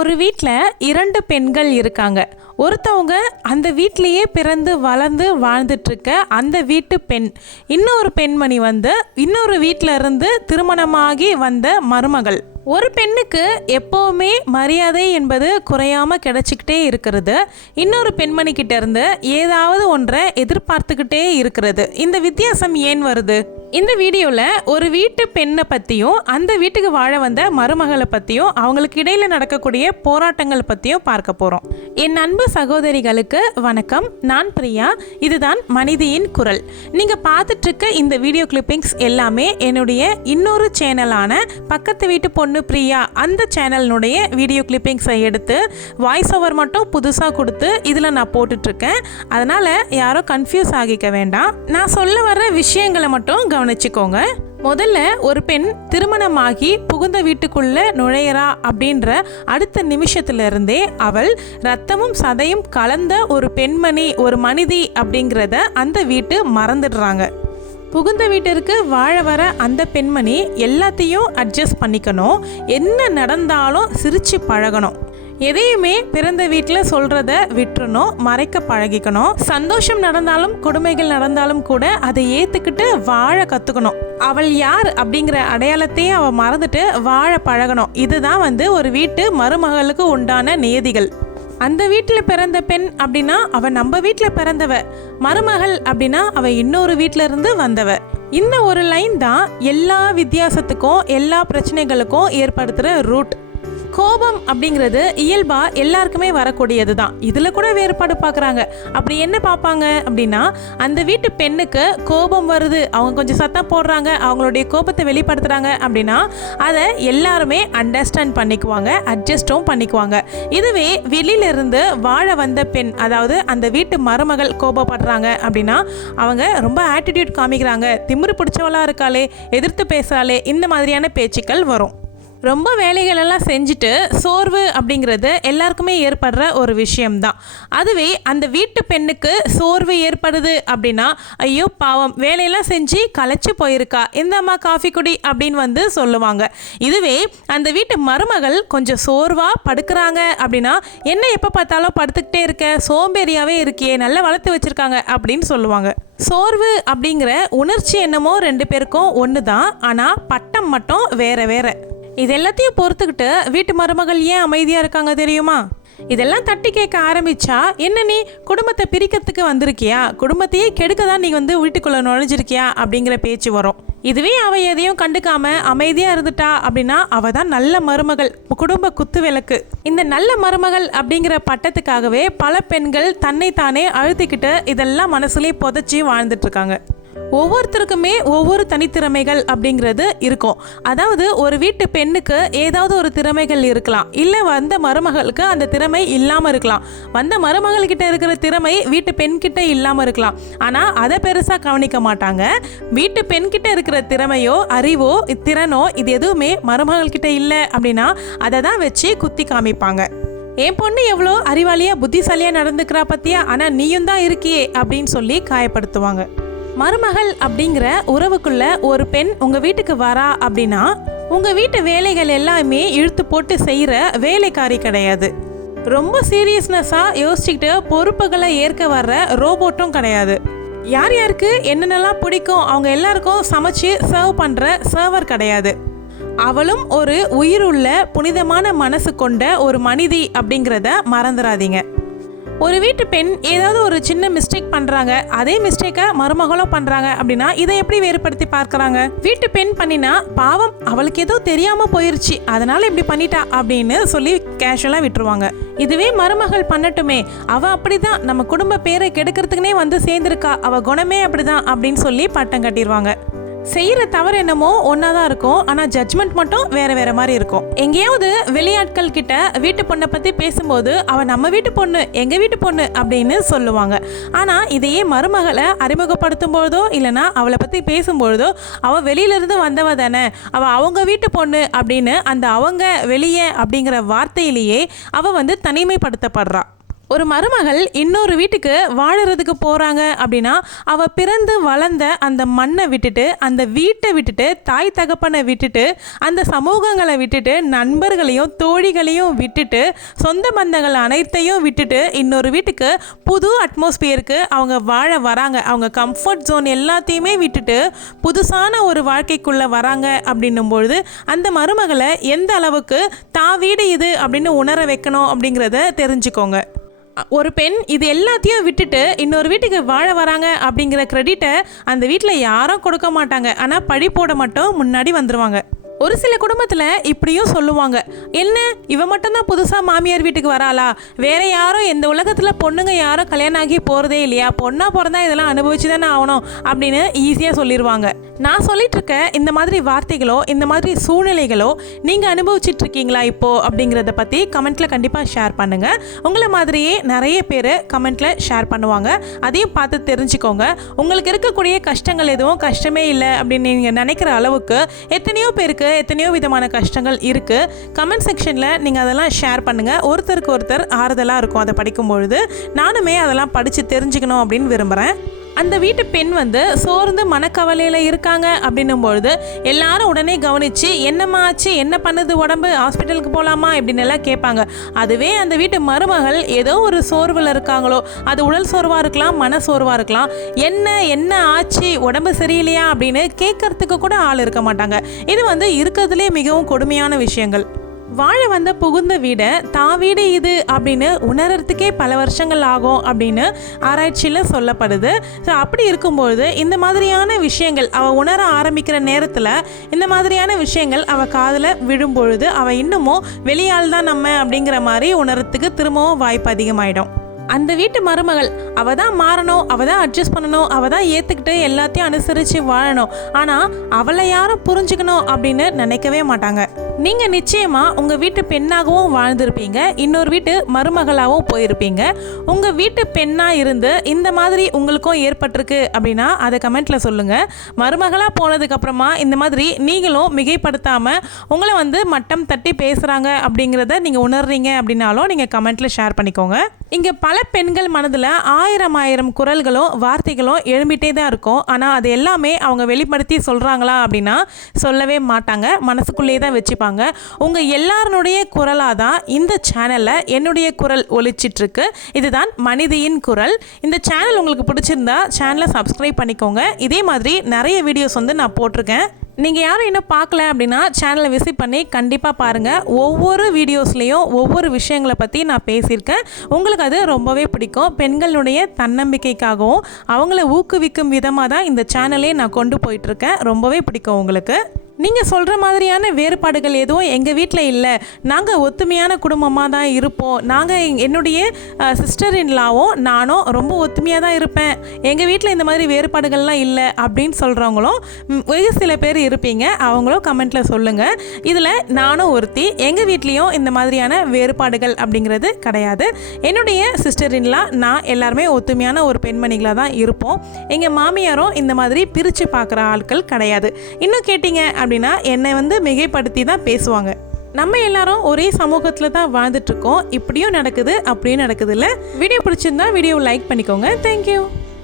ஒரு வீட்டில் 2 பெண்கள் இருக்காங்க. ஒருத்தவங்க அந்த வீட்டிலேயே பிறந்து வளர்ந்து வாழ்ந்துட்டுருக்க அந்த வீட்டு பெண். இன்னொரு பெண்மணி வந்து இன்னொரு வீட்டில் இருந்து திருமணமாகி வந்த மருமகள். ஒரு பெண்ணுக்கு எப்போவுமே மரியாதை என்பது குறையாமல் கிடைச்சிக்கிட்டே இருக்கிறது. இன்னொரு பெண்மணிக்கிட்ட இருந்து ஏதாவது ஒன்றை எதிர்பார்த்துக்கிட்டே இருக்கிறது. இந்த வித்தியாசம் ஏன் வருது? இந்த வீடியோவில் ஒரு வீட்டு பெண்ணை பற்றியும் அந்த வீட்டுக்கு வாழ வந்த மருமகளை பற்றியும் அவங்களுக்கு இடையில் நடக்கக்கூடிய போராட்டங்கள் பற்றியும் பார்க்க போகிறோம். என் அன்பு சகோதரிகளுக்கு வணக்கம். நான் பிரியா. இதுதான் மனிதியின் குரல். நீங்கள் பார்த்துட்ருக்க இந்த வீடியோ கிளிப்பிங்ஸ் எல்லாமே என்னுடைய இன்னொரு சேனலான பக்கத்து வீட்டு பொண்ணு பிரியா அந்த சேனலினுடைய வீடியோ கிளிப்பிங்ஸை எடுத்து வாய்ஸ் ஓவர் மட்டும் புதுசாக கொடுத்து இதில் நான் போட்டுட்ருக்கேன். அதனால் யாரும் கன்ஃபியூஸ் ஆகிக்க வேண்டாம். நான் சொல்ல வர்ற விஷயங்களை மட்டும் கவனிச்சுக்கோங்க. முதல்ல ஒரு பெண் திருமணமாகி புகுந்த வீட்டுக்குள்ள நுழையறா அப்படின்ற அடுத்த நிமிஷத்துல இருந்தே அவள் ரத்தமும் சதையும் கலந்த ஒரு பெண்மணி, ஒரு மனிதி அப்படிங்கிறத அந்த வீட்டு மறந்துடுறாங்க. புகுந்த வீட்டிற்கு வாழ வர அந்த பெண்மணி எல்லாத்தையும் அட்ஜஸ்ட் பண்ணிக்கணும். என்ன நடந்தாலும் சிரிச்சு பழகணும். எதையுமே பிறந்த வீட்டில் சொல்கிறத விட்டுறணும், மறைக்க பழகிக்கணும். சந்தோஷம் நடந்தாலும் கொடுமைகள் நடந்தாலும் கூட அதை ஏற்றுக்கிட்டு வாழ கற்றுக்கணும். அவள் யார் அப்படிங்கிற அடையாளத்தையே அவள் மறந்துட்டு வாழ பழகணும். இதுதான் வந்து ஒரு வீட்டு மருமகளுக்கு உண்டான நியதிகள். அந்த வீட்டில் பிறந்த பெண் அப்படின்னா அவள் நம்ம வீட்டில் பிறந்தவ. மருமகள் அப்படின்னா அவள் இன்னொரு வீட்டில இருந்து வந்தவ. இந்த ஒரு லைன் தான் எல்லா வித்தியாசத்துக்கும் எல்லா பிரச்சனைகளுக்கும் ஏற்படுத்துகிற ரூட். கோபம் அப்படிங்கிறது இயல்பா எல்லாருக்குமே வரக்கூடியது தான். இதில் கூட வேறுபாடு பார்க்குறாங்க. அப்படி என்ன பார்ப்பாங்க அப்படின்னா, அந்த வீட்டு பெண்ணுக்கு கோபம் வருது, அவங்க கொஞ்சம் சத்தம் போடுறாங்க, அவங்களுடைய கோபத்தை வெளிப்படுத்துகிறாங்க அப்படின்னா அதை எல்லாருமே அண்டர்ஸ்டாண்ட் பண்ணிக்குவாங்க, அட்ஜஸ்டும் பண்ணிக்குவாங்க. இதுவே வெளியிலிருந்து வாழ வந்த பெண், அதாவது அந்த வீட்டு மருமகள் கோபப்படுறாங்க அப்படின்னா அவங்க ரொம்ப ஆட்டிடியூட் காமிக்கிறாங்க, திமிரு பிடிச்சவளாக இருக்காளே, எதிர்த்து பேசுகிறாளே, இந்த மாதிரியான பேச்சுக்கள் வரும். ரொம்ப வேலைகளெல்லாம் செஞ்சுட்டு சோர்வு அப்படிங்கிறது எல்லாருக்குமே ஏற்படுற ஒரு விஷயம்தான். அதுவே அந்த வீட்டு பெண்ணுக்கு சோர்வு ஏற்படுது அப்படின்னா, ஐயோ பாவம், வேலையெல்லாம் செஞ்சு களைச்சு போயிருக்கா, இந்தம்மா காஃபி குடி அப்படின்னு வந்து சொல்லுவாங்க. இதுவே அந்த வீட்டு மருமகள் கொஞ்சம் சோர்வாக படுக்கிறாங்க அப்படின்னா, என்ன எப்போ பார்த்தாலும் படுத்துக்கிட்டே இருக்க, சோம்பேறியாகவே இருக்கியே, நல்லா வளர்த்து வச்சுருக்காங்க அப்படின்னு சொல்லுவாங்க. சோர்வு அப்படிங்கிற உணர்ச்சி என்னமோ 2 பேருக்கும் ஒன்று தான், ஆனால் பட்டம் மட்டும் வேற வேற. இது எல்லாத்தையும் பொறுத்துக்கிட்டு வீட்டு மருமகள் ஏன் அமைதியாக இருக்காங்க தெரியுமா? இதெல்லாம் தட்டி கேட்க ஆரம்பிச்சா, என்ன நீ குடும்பத்தை பிரிக்கிறதுக்கு வந்திருக்கியா, குடும்பத்தையே கெடுக்க தான் நீ வந்து வீட்டுக்குள்ளே நுழைஞ்சிருக்கியா அப்படிங்கிற பேச்சு வரும். இதுவே அவள் எதையும் கண்டுக்காம அமைதியாக இருந்துட்டா அப்படின்னா அவள் தான் நல்ல மருமகள், குடும்ப குத்து விளக்கு. இந்த நல்ல மருமகள் அப்படிங்கிற பட்டத்துக்காகவே பல பெண்கள் தன்னைத்தானே அழுத்திக்கிட்டு இதெல்லாம் மனசுலேயே புதைச்சி வாழ்ந்துட்டுருக்காங்க. ஒவ்வொருத்தருக்குமே ஒவ்வொரு தனித்திறமைகள் அப்படிங்கிறது இருக்கும். அதாவது ஒரு வீட்டு பெண்ணுக்கு ஏதாவது ஒரு திறமைகள் இருக்கலாம், இல்லை வந்த மருமகளுக்கு அந்த திறமை இல்லாமல் இருக்கலாம். வந்த மருமகள்கிட்ட இருக்கிற திறமை வீட்டு பெண்கிட்ட இல்லாமல் இருக்கலாம். ஆனால் அதை பெருசாக கவனிக்க மாட்டாங்க. வீட்டு பெண்கிட்ட இருக்கிற திறமையோ அறிவோ திறனோ இது எதுவுமே மருமகள்கிட்ட இல்லை அப்படின்னா அதை தான் வச்சு குத்தி காமிப்பாங்க. என் பொண்ணு எவ்வளோ அறிவாளியாக புத்திசாலியாக நடந்துக்கிறா பற்றியா, ஆனால் நீயும் தான் இருக்கியே அப்படின்னு சொல்லி காயப்படுத்துவாங்க. மருமகள் அப்படிங்கிற உறவுக்குள்ள ஒரு பெண் உங்கள் வீட்டுக்கு வரா அப்படின்னா உங்கள் வீட்டு வேலைகள் எல்லாமே இழுத்து போட்டு செய்கிற வேலைக்காரி கிடையாது. ரொம்ப சீரியஸ்னஸாக யோசிச்சுக்கிட்டு பொறுப்புகளை ஏற்க வர்ற ரோபோட்டும் கிடையாது. யார் யாருக்கு என்னென்னலாம் பிடிக்கும் அவங்க எல்லாருக்கும் சமைச்சு சர்வ் பண்ணுற சர்வர் கிடையாது. அவளும் ஒரு உயிருள்ள புனிதமான மனசு கொண்ட ஒரு மனிதி அப்படிங்கிறத மறந்துடாதீங்க. ஒரு வீட்டு பெண் ஏதாவது ஒரு சின்ன மிஸ்டேக் பண்ணுறாங்க, அதே மிஸ்டேக்கை மருமகளும் பண்ணுறாங்க அப்படின்னா இதை எப்படி வேறுபடுத்தி பார்க்குறாங்க? வீட்டு பெண் பண்ணினா பாவம் அவளுக்கு ஏதோ தெரியாமல் போயிருச்சு, அதனால் இப்படி பண்ணிட்டா அப்படின்னு சொல்லி கேஷுவலாக விட்டுருவாங்க. இதுவே மருமகள் பண்ணட்டுமே, அவள் அப்படி தான் நம்ம குடும்ப பேரை கெடுக்கிறதுக்குனே வந்து சேர்ந்துருக்கா, அவள் குணமே அப்படி தான் அப்படின்னு சொல்லி பட்டம் கட்டிடுவாங்க. செய்கிற தவறு என்னமோ ஒன்றா தான் இருக்கும், ஆனால் ஜட்ஜ்மெண்ட் மட்டும் வேறு வேறு மாதிரி இருக்கும். எங்கேயாவது வெளியாட்கள் கிட்ட வீட்டு பொண்ணை பற்றி பேசும்போது அவள் நம்ம வீட்டு பொண்ணு, எங்கள் வீட்டு பொண்ணு அப்படின்னு சொல்லுவாங்க. ஆனால் இதையே மருமகளை அறிமுகப்படுத்தும் பொழுதோ இல்லைனா அவளை பற்றி பேசும்பொழுதோ அவள் வெளியிலேருந்து வந்தவ தானே, அவள் அவங்க வீட்டு பொண்ணு அப்படின்னு அந்த அவங்க வெளியே அப்படிங்கிற வார்த்தையிலேயே அவள் வந்து தனிமைப்படுத்தப்படுறா. ஒரு மருமகள் இன்னொரு வீட்டுக்கு வாழறதுக்கு போகிறாங்க அப்படின்னா அவள் பிறந்து வளர்ந்த அந்த மண்ணை விட்டுட்டு, அந்த வீட்டை விட்டுட்டு, தாய் தகப்பனை விட்டுட்டு, அந்த சமூகங்களை விட்டுட்டு, நண்பர்களையும் தோழிகளையும் விட்டுட்டு, சொந்த பந்தங்கள் அனைத்தையும் விட்டுட்டு இன்னொரு வீட்டுக்கு புது அட்மாஸ்பியருக்கு அவங்க வாழ வராங்க. அவங்க கம்ஃபர்ட் ஜோன் எல்லாத்தையுமே விட்டுட்டு புதுசான ஒரு வாழ்க்கைக்குள்ளே வராங்க அப்படின்னும்பொழுது அந்த மருமகளை எந்த அளவுக்கு தான் வீடு இது அப்படின்னு உணர வைக்கணும் அப்படிங்கிறத தெரிஞ்சுக்கோங்க. ஒரு பெண் இது எல்லாத்தையும் விட்டுட்டு இன்னொரு வீட்டுக்கு வாழ வராங்க அப்படிங்கிற கிரெடிட்டை அந்த வீட்டில் யாரும் கொடுக்க மாட்டாங்க. ஆனால் பழி போட மட்டும் முன்னாடி வந்துடுவாங்க. ஒரு சில குடும்பத்தில் இப்படியும் சொல்லுவாங்க, என்ன இவ மட்டும்தான் புதுசாக மாமியார் வீட்டுக்கு வராளா, வேற யாரும் இந்த உலகத்தில் பொண்ணுங்க யாரும் கல்யாணம் ஆகி போகிறதே இல்லையா, பொண்ணா பிறந்தா இதெல்லாம் அனுபவிச்சு தானே ஆகணும் அப்படின்னு ஈஸியாக சொல்லிடுவாங்க. நான் சொல்லிட்டு இருக்க இந்த மாதிரி வார்த்தைகளோ இந்த மாதிரி சூழ்நிலைகளோ நீங்கள் அனுபவிச்சுட்டு இருக்கீங்களா இப்போது அப்படிங்கிறத பற்றி கமெண்ட்டில் கண்டிப்பாக ஷேர் பண்ணுங்கள். உங்களை மாதிரியே நிறைய பேர் கமெண்ட்டில் ஷேர் பண்ணுவாங்க. அதையும் பார்த்து தெரிஞ்சுக்கோங்க. உங்களுக்கு இருக்கக்கூடிய கஷ்டங்கள் எதுவும் கஷ்டமே இல்லை அப்படின்னு நீங்கள் நினைக்கிற அளவுக்கு எத்தனையோ பேருக்கு எத்தனையோ விதமான கஷ்டங்கள் இருக்குது. கமெண்ட் செக்ஷனில் நீங்கள் அதெல்லாம் ஷேர் பண்ணுங்கள். ஒருத்தருக்கு ஒருத்தர் ஆறுதலாக இருக்கும். அதை படிக்கும் பொழுது நானுமே அதெல்லாம் படித்து தெரிஞ்சுக்கணும் அப்படின்னு விரும்புகிறேன். அந்த வீட்டு பெண் சோர்ந்து மனக்கவலையில் இருக்காங்க அப்படின்னும் பொழுது எல்லாரும் உடனே கவனித்து என்னம்மா ஆச்சு, என்ன பண்ணுது உடம்பு, ஹாஸ்பிட்டலுக்கு போகலாமா இப்படின்னு எல்லாம் கேட்பாங்க. அதுவே அந்த வீட்டு மருமகள் ஏதோ ஒரு சோர்வில் இருக்காங்களோ, அது உடல் சோர்வாக இருக்கலாம், மன சோர்வாக இருக்கலாம், என்ன ஆச்சு, உடம்பு சரியில்லையா அப்படின்னு கேட்கறதுக்கு கூட ஆள் இருக்க மாட்டாங்க. இது இருக்கிறதுலே மிகவும் கொடுமையான விஷயங்கள். வாழ வந்த புகுந்த வீடை தான் வீடு இது அப்படின்னு உணர்றதுக்கே பல வருஷங்கள் ஆகும் அப்படின்னு ஆராய்ச்சியில் சொல்லப்படுது. ஸோ அப்படி இருக்கும்பொழுது இந்த மாதிரியான விஷயங்கள் அவள் உணர ஆரம்பிக்கிற நேரத்தில் இந்த மாதிரியான விஷயங்கள் அவள் காதில் விழும்பொழுது அவள் இன்னமும் வெளியால் தான் நம்ம அப்படிங்கிற மாதிரி உணர்றதுக்கு திரும்பவும் வாய்ப்பு அதிகமாயிடும். அந்த வீட்டு மருமகள் அவள் தான் மாறணும், அவள் தான் அட்ஜஸ்ட் பண்ணணும், அவள் தான் ஏற்றுக்கிட்டு எல்லாத்தையும் அனுசரித்து வாழணும். ஆனால் அவளை யாரும் புரிஞ்சுக்கணும் அப்படின்னு நினைக்கவே மாட்டாங்க. நீங்கள் நிச்சயமாக உங்கள் வீட்டு பெண்ணாகவும் வாழ்ந்திருப்பீங்க, இன்னொரு வீட்டு மருமகளாகவும் போயிருப்பீங்க. உங்கள் வீட்டு பெண்ணாக இருந்து இந்த மாதிரி உங்களுக்கும் ஏற்பட்டிருக்கு அப்படின்னா அதை கமெண்ட்டில் சொல்லுங்கள். மருமகளாக போனதுக்கப்புறமா இந்த மாதிரி நீங்களும் மிகைப்படுத்தாமல் உங்களை மட்டம் தட்டி பேசுகிறாங்க அப்படிங்கிறத நீங்கள் உணர்றீங்க அப்படின்னாலும் நீங்கள் கமெண்ட்டில் ஷேர் பண்ணிக்கோங்க. இங்கே பல பெண்கள் மனதில் ஆயிரம் குரல்களும் வார்த்தைகளும் எழும்பிட்டே தான் இருக்கும். ஆனால் அது எல்லாமே அவங்க வெளிப்படுத்தி சொல்கிறாங்களா அப்படின்னா சொல்லவே மாட்டாங்க, மனசுக்குள்ளேயே தான் வச்சுப்பாங்க. உங்கள் எல்லாருடைய குரலாக தான் இந்த சேனலில் என்னுடைய குரல் ஒலிச்சிட்ருக்கு. இதுதான் மனிதியின் குரல். இந்த சேனல் உங்களுக்கு பிடிச்சிருந்தா சேனலை சப்ஸ்கிரைப் பண்ணிக்கோங்க. இதே மாதிரி நிறைய வீடியோஸ் நான் போட்டிருக்கேன். நீங்கள் யாரும் இன்னும் பார்க்கல அப்படின்னா சேனலை விசிட் பண்ணி கண்டிப்பாக பாருங்கள். ஒவ்வொரு வீடியோஸ்லேயும் ஒவ்வொரு விஷயங்களை பற்றி நான் பேசியிருக்கேன். உங்களுக்கு அது ரொம்பவே பிடிக்கும். பெண்களுடைய தன்னம்பிக்கைக்காகவும் அவங்கள ஊக்குவிக்கும் விதமாக தான் இந்த சேனலே நான் கொண்டு போயிட்டுருக்கேன். ரொம்பவே பிடிக்கும் உங்களுக்கு. நீங்கள் சொல்கிற மாதிரியான வேறுபாடுகள் எதுவும் எங்கள் வீட்டில் இல்லை, நாங்கள் ஒத்துமையான குடும்பமாக தான் இருப்போம், நாங்கள் என்னுடைய சிஸ்டர் இன்லாவும் நானும் ரொம்ப ஒத்துமையாக தான் இருப்பேன், எங்கள் வீட்டில் இந்த மாதிரி வேறுபாடுகள்லாம் இல்லை அப்படின்னு சொல்கிறவங்களும் வெகு சில பேர் இருப்பீங்க. அவங்களும் கமெண்ட்டில் சொல்லுங்கள். இதில் நானும் ஒருத்தி. எங்கள் வீட்லேயும் இந்த மாதிரியான வேறுபாடுகள் அப்படிங்கிறது கிடையாது. என்னுடைய சிஸ்டர் இன்லா நான் எல்லாருமே ஒத்துமையான ஒரு பெண்மணிகளாக தான் இருப்போம். எங்கள் மாமியாரும் இந்த மாதிரி பிரித்து பார்க்குற ஆட்கள் கிடையாது. இன்னும் கேட்டிங்க அப்படின்னா என்னை மிகைப்படுத்தி தான் பேசுவாங்க. நம்ம எல்லாரும் ஒரே சமூகத்தில் தான் வாழ்ந்துட்டுருக்கோம். இப்படியும் நடக்குது அப்படியும் நடக்குது இல்லை. வீடியோ பிடிச்சிருந்தா வீடியோவை லைக் பண்ணிக்கோங்க. தேங்க்யூ.